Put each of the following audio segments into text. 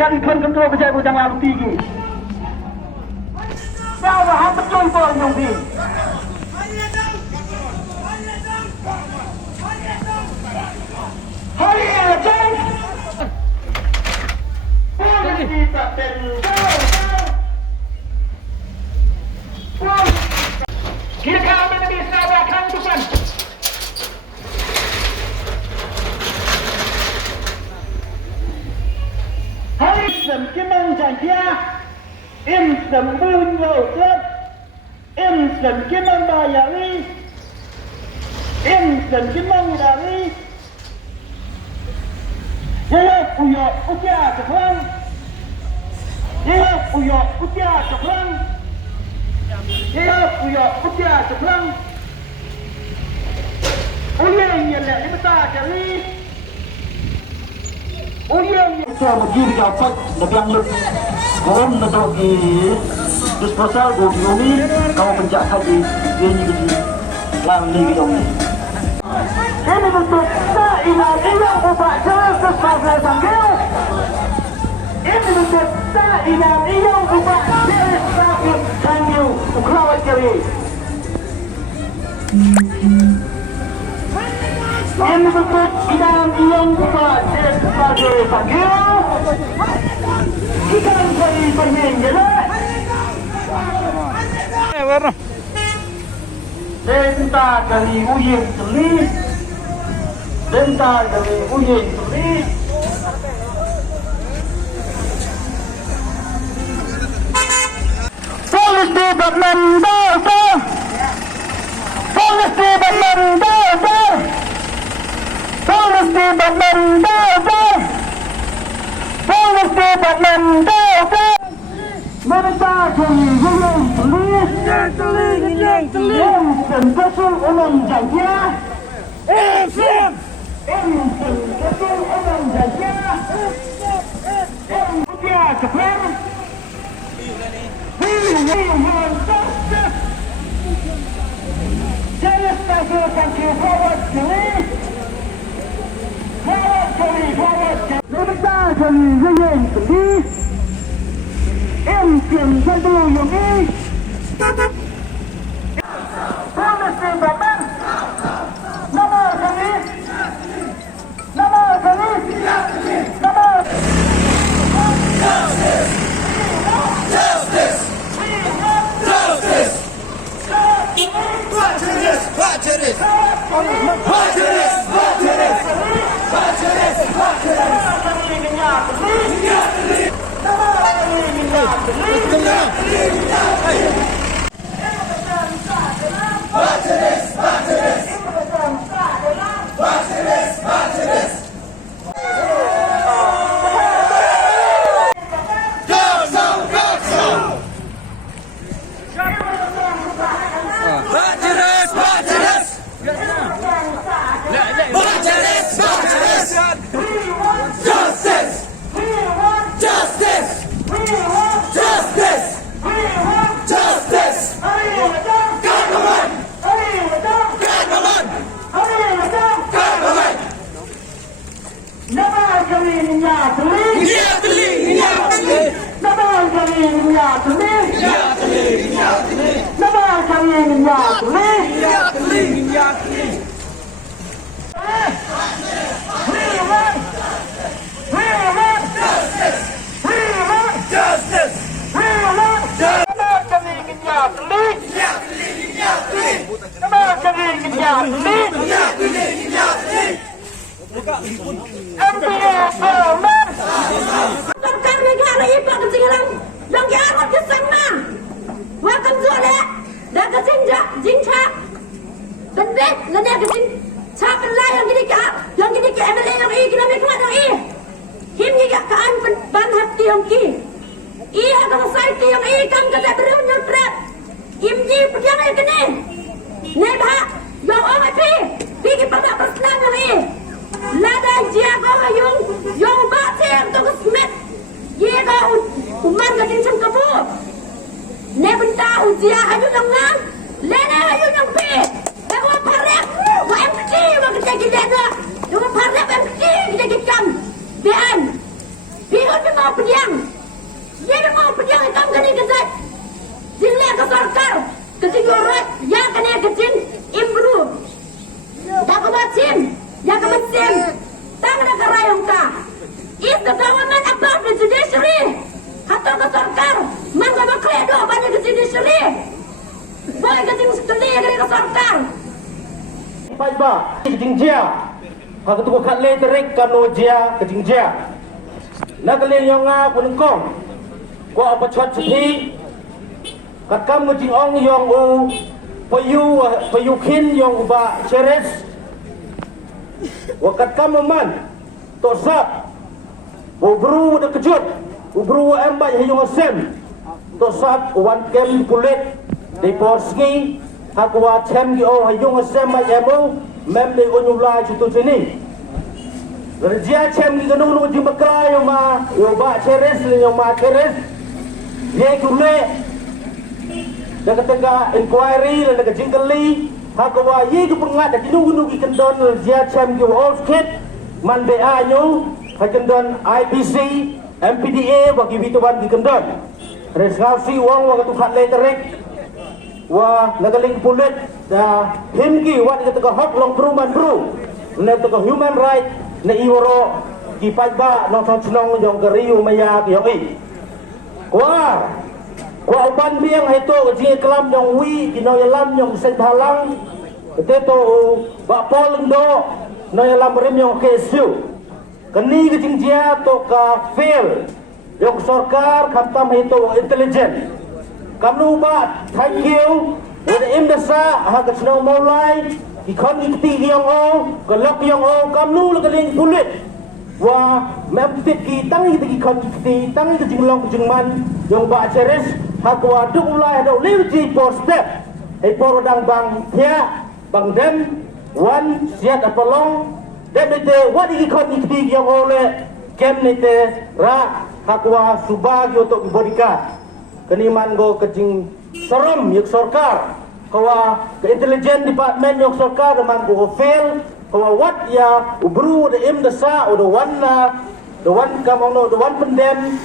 sekalipun ketua pejabat jangan tinggi. Jawab betul kau yang ni. Hari aja. Kita kira kami nabi sahabat akan tuan. Hari sem kimang jantia, sem bunyo set, sem kimang bayari, sem kimang dari. Ya puyo utia ceklang, ya puyo utia ceklang. Ya puyo utia ceklang. Uyang yang lebih besar dari. Uyang saya begini dapat lebih lep. Kau nak di disposal gua ni kau penjat haji ini begini. Lam ni begini. Ini bentuk tak ilahi yang buat jalan sesuai sanggil. Ini bentuk tak ilahi yang buat jalan sesuai sanggil. Ukrawat kiri. Ini bentuk ilahi yang buat jalan sesuai sanggil. Ikan kali berminyak. Warna. Denta kali uyeng telis. Denta kali uyeng telis. Polis Departemen Desa. Polis Departemen Desa. Polis Departemen Desa. Polis Departemen Desa. Mereka kali uyeng telis. Yang betul umum saja. Siap. Betul umum saja. Utia cepat. Saya stasiun forward kiri. Forward kiri. Mereka kali uyeng telis. Yang satu yang ini. Polis Departemen nomor kali nomor Justice! Watch this! Watch this! Watch this! Watch this! Watch this! Watch this! mau pediang. Dia mau pediang ikan kini kesat. Jingle ke sarkar. Kecing orang yang kena kecing improve. Tak kebacin. Yang kebacin. Tak ada kerayong ka. Is the government above the judiciary? Atau ke sarkar? Mangga maklek doa banyak ke judiciary. Boleh kecing sekali ke sarkar. Pai ba kecing dia. Hak tu kat le terik kano dia kecing dia. Nak le yang pun kong. Ko apa chat sepi. Kat kam kecing ong yang payu kin yang ba ceres. Wakat kam man. Tosap. Ubru dah kejut. Ubru embat yang sem. Tosap wan kem pulet. Di porski hak wa chem gi o hayung sem ba yemo mem de onyula chutu sini. Kerja chem gi ganu nu jim bakra yo ma yo ba ceres yo ma ceres. Ye kule dah ketengah inquiry dan dah jingkeli hak wa ye gi pengat dah ginu gi kendon kerja chem gi all kit man be anyu hakendon IBC MPDA bagi bituan gi kendon. Resgasi wang wa tu khat le terek wah nagaling pulit dah himki wat kita hak long perumahan bro na to human right na iworo ki pagba no sonong jong kariu maya ki oi kwa uban biang heto ji kelam jong wi ki no yalam jong sen halang teto ba poleng do no yalam rim jong kesu keni ki jingjia to ka fail jong sarkar khatam heto intelligent kamu ba thank you wala imdasa ha ka snow maulai ikon ikti yang galak yang kamu lagaling pulit wa maptit ki tangi ki kon ikti tangi ki jinglong jingman yang ba ceres ha ka duk ulai ada lewji for step ai por dang bang thia bang dem wan siat apolong dem ite wadi ki kon ikti yang ole kem nite ra ha ka subagi untuk bodika keniman go kecing serem yuk sarkar kawa ke intelijen department yuk sarkar man go fail kawa wat ya ubru de im desa o the one come on the one pendem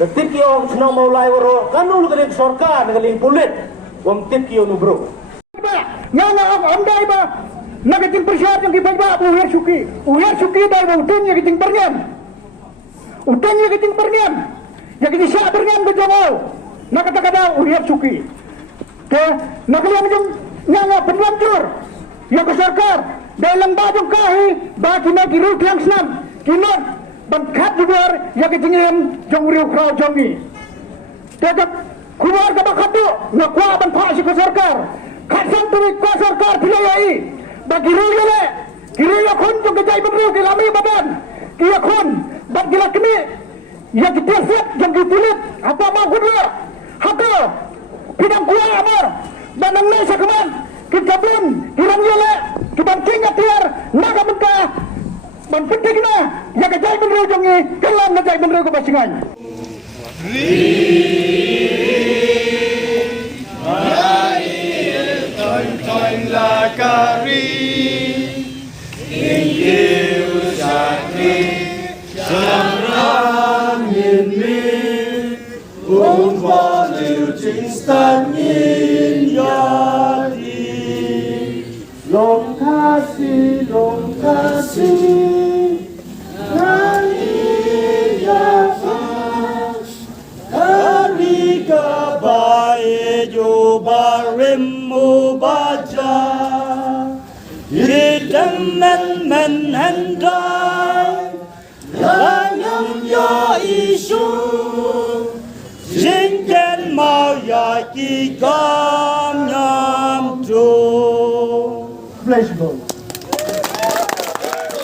the tikio snow maulai woro kanu galing sarkar galing pulit wong tikio no bro nyana andai ba nagating persyaratan yang kiba uhir suki dai ba utun yang kiting pernian yang kiting sya pernian ke jawo nakata-kata uhir suki ke nakalian jong nyanga penlancur yang ke sarkar dalam bajong kahi bagi na kiru tiang senam kinot bangkat jubar yang kitingin jong riu krau jongi tetap keluar ke bakatu nakwa banpak si ke sarkar kasang tuwi ke sarkar pilayai bagi riu yole kiru yakun jong kejai benriu kilami badan kiyakun bagi lakini yang kitiasat jong kitilit apa mau kudua haka pidang kuah amar banang nesa keman kita pun hirang yole keban kinga tiar naga menta ban penting na ya kejai benriu jongi kelam na jai benriu ke basingan Long kasih hari kabai jo baremu baca hidang men handai langam yo isu jingken mau ya ki